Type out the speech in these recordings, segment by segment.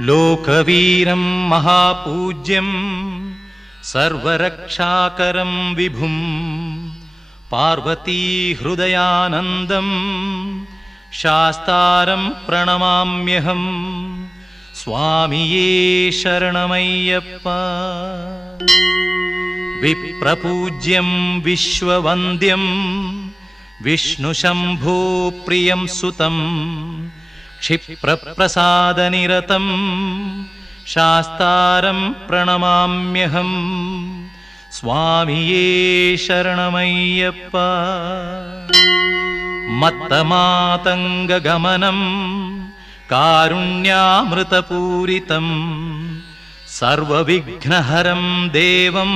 లోకవీరం మహాపూజ్యం సర్వరక్షాకరం విభుం పార్వతీ హృదయానందం శాస్తారం ప్రణమామ్యహం. స్వామియే శరణమయ్యప్ప. విప్రపూజ్యం విశ్వవంద్యం విష్ణుశంభో ప్రియం సుతం క్షిప్రప్రసాదనిరతం శాస్తారం ప్రణమామ్యహం. స్వామియే శరణమయ్యప్ప. మత్తమాతంగగమనం కారుణ్యామృతపూరితం సర్వవిఘ్నహరం దేవం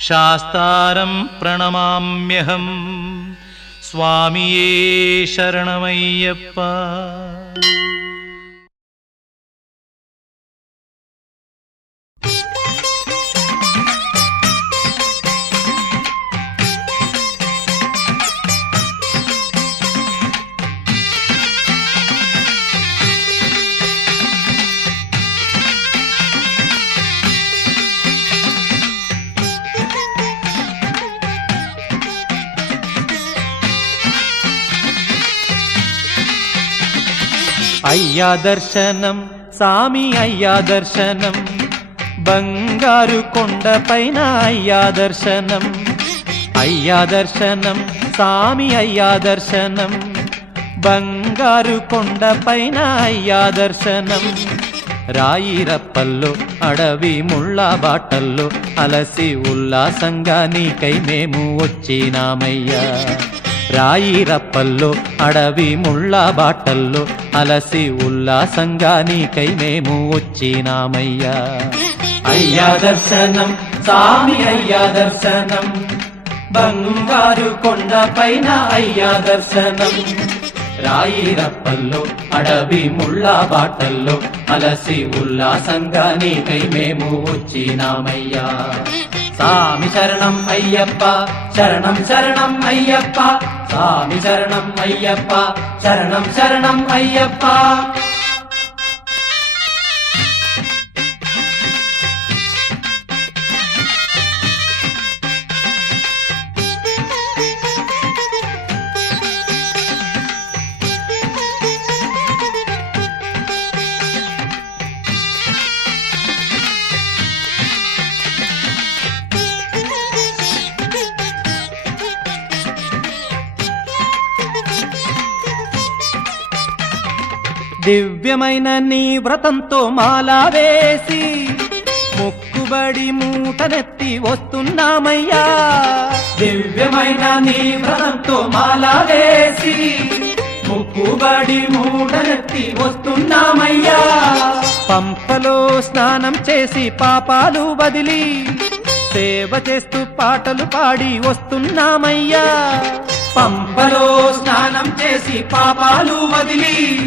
శాస్తారం ప్రణమామ్యహం. స్వామియే శరణమయ్యప్ప. అయ్యా దర్శనం సామి అయ్యా దర్శనం బంగారు కొండపైన అయ్యా దర్శనం. అయ్యా దర్శనం సామి అయ్యా దర్శనం బంగారు కొండపైన అయ్యా దర్శనం. రాయిరప్పల్లో అడవి ముళ్ళ బాటల్లో అలసి ఉల్లాసంగా నీకై మేము వచ్చినామయ్యా. రాయిరప్పల్లో అడవి ముళ్ళ బాటల్లో అలసి ఉల్లాసంగా నీకై మేము వచ్చినామయ్యా. అయ్యా దర్శనం సామి అయ్యా దర్శనం బంగారు కొండపైన అయ్యా దర్శనం. రాయిరప్పల్లో అడవి ముళ్ళ బాటల్లో అలసి ఉల్లాసంగా నీకై మేము వచ్చినామయ్యా. సామి శరణం అయ్యప్ప శరణం శరణం అయ్యప్ప. సామి శరణం అయ్యప్ప శరణం శరణం అయ్యప్ప. దివ్యమైన నీ వ్రతంతో మాలా వేసి మొక్కుబడి మూటనెత్తి వస్తున్నామయ్యా. దివ్యమైన నీ వ్రతంతో మాలా వేసి మొక్కుబడి మూటనెత్తి వస్తున్నామయ్యా. పంపలో స్నానం చేసి పాపాలు వదిలి సేవ చేస్తూ పాటలు పాడి వస్తున్నామయ్యా. పంపలో స్నానం చేసి పాపాలు వదిలి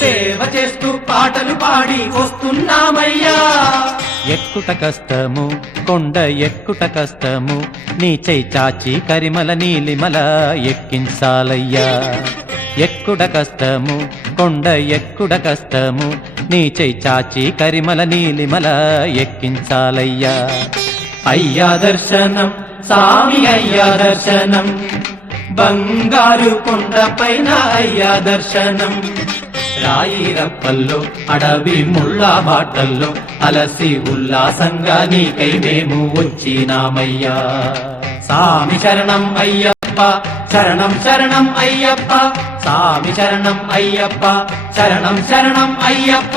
సేవ చేస్తూ పాటలు పాడి వస్తున్నామయ్యా. ఎక్కుట కష్టము కొండ ఎక్కుట కష్టము నీ చెయ్యి చాచి కరిమల నీలిమల ఎక్కించాలయ్యా. ఎక్కుట కష్టము కొండ ఎక్కుట కష్టము నీ చెయ్యి చాచి కరిమల నీలిమల ఎక్కించాలయ్యా. అయ్యా దర్శనం సామి అయ్యా దర్శనం బంగారు కొండపైన అయ్యా దర్శనం. రాయిరప్పల్లో అడవి ముళ్ళ బాటల్లో అలసి ఉల్లాసంగా నీకై మేము వచ్చినామయ్యా. సామి శరణం అయ్యప్ప శరణం శరణం అయ్యప్ప. సామి శరణం అయ్యప్ప శరణం శరణం అయ్యప్ప.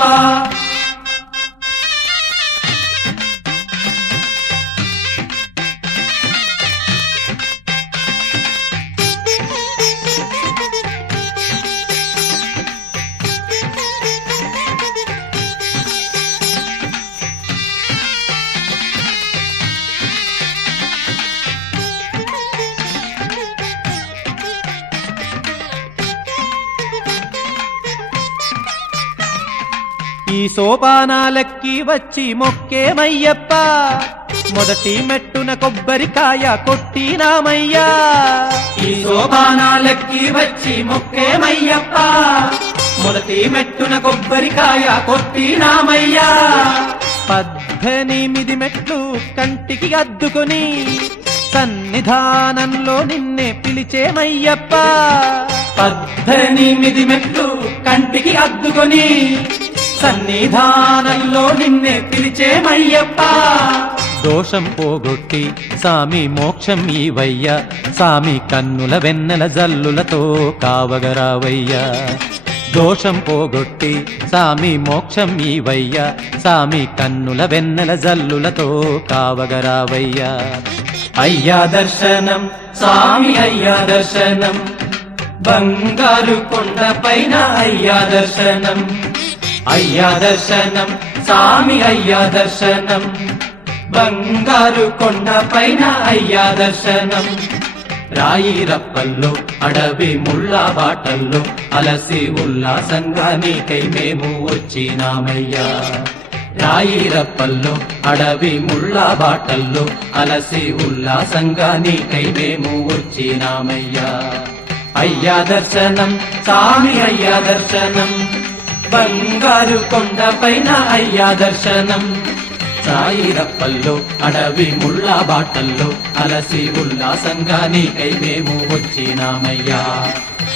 ఈ సోపానాలెక్కి వచ్చి మొక్కేమయ్యప్ప. మొదటి మెట్టున కొబ్బరికాయ కొట్టినామయ్యా. ఈ సోపానాలెక్కి వచ్చి మొక్కేమయ్యప్ప. మొదటి మెట్టున కొబ్బరికాయ కొట్టినామయ్యా 18 మెట్లు కంటికి అద్దుకొని సన్నిధానంలో నిన్నే పిలిచేమయ్యప్ప 18 మెట్లు కంటికి అద్దుకొని సన్నిధానంలో నిన్నే పిలిచేమయ్యప్ప దోషం పోగొట్టి సామి మోక్షం ఈవయ్య సామి కన్నుల వెన్నెల జల్లులతో కావగరావయ్య దోషం పోగొట్టి సామి మోక్షం ఈవయ్య సామి కన్నుల వెన్నెల జల్లులతో కావగరావయ్య అయ్యా దర్శనం సామి అయ్యా దర్శనం బంగారు కొండ పైన అయ్యా దర్శనం అయ్యా దర్శనం సామి అయ్యా దర్శనం బంగారు కొండ పైన అయ్యా దర్శనం రాయి రప్పల్లో అడవి ముళ్ళ బాటల్లో అలసి ఉల్లాసంగా నీకై మేము వచ్చినామయ్యా రాయి రప్పల్లో అడవి ముళ్ళ బాటల్లో అలసి ఉల్లాసంగా నీకై మేము వచ్చినామయ్యా అయ్యా దర్శనం సామి అయ్యా దర్శనం బంగారు కొండ పైన అయ్యా దర్శనం సాయి రప్పల్లో అడవి ముళ్ళ బాటల్లో అలసి ఉల్లాసంగా నీకై మేము వచ్చినామయ్యా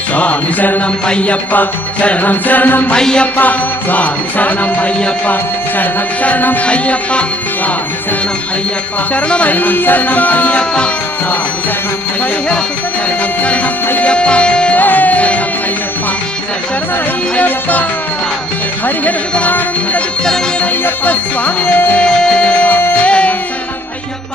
స్వామి శరణం అయ్యప్ప శరణం శరణం అయ్యప్ప స్వామి శరణం అయ్యప్ప శరణం శరణం అయ్యప్ప స్వామి శరణం అయ్యప్ప శరణం శరణం అయ్యప్ప స్వామి శరణం అయ్యప్ప శరణం శరణం అయ్యప్ప శరణం అయ్యప్ప శరణం అయ్యప్ప హరిహర శుభానంద చిత్తరయ్యప్ప స్వామి అయ్యప్ప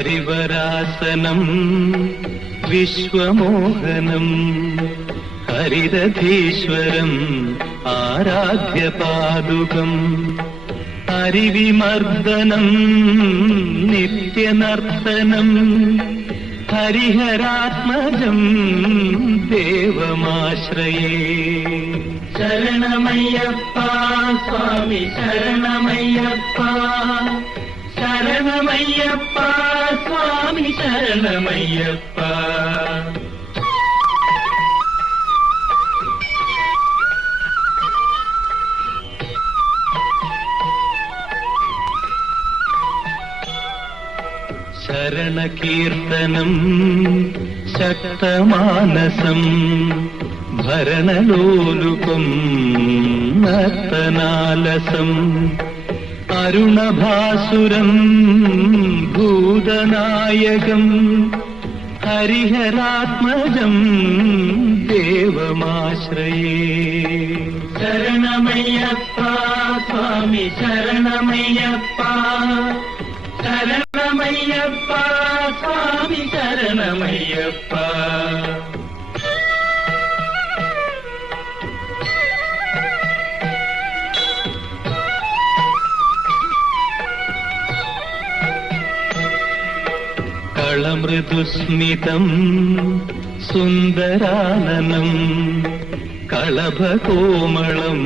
హరివరాసనం విశ్వమోహనం హరిదధీశ్వరం ఆరాధ్య పాదుకం హరివిమర్దనం నిత్యనర్తనం హరిహరాత్మజం దేవమాశ్రయే శరణమయ్యప్ప స్వామి శరణమయ్యప్ప శరణమయ్యప్ప స్వామి శరణమయ్యప్ప శరణకీర్తనం శక్తమానసం భరణలోలుపం నర్తనాలసం అరుణభాసురం భూతనాయకం హరిహరాత్మజం దేవమాశ్రయే శరణమయ్యప్ప స్వామి శరణమయ్యప్ప శరణమయ్యప్ప స్వామి శరణమయ్యప్ప కళమృదుస్మితం సుందరాననం కళభకోమళం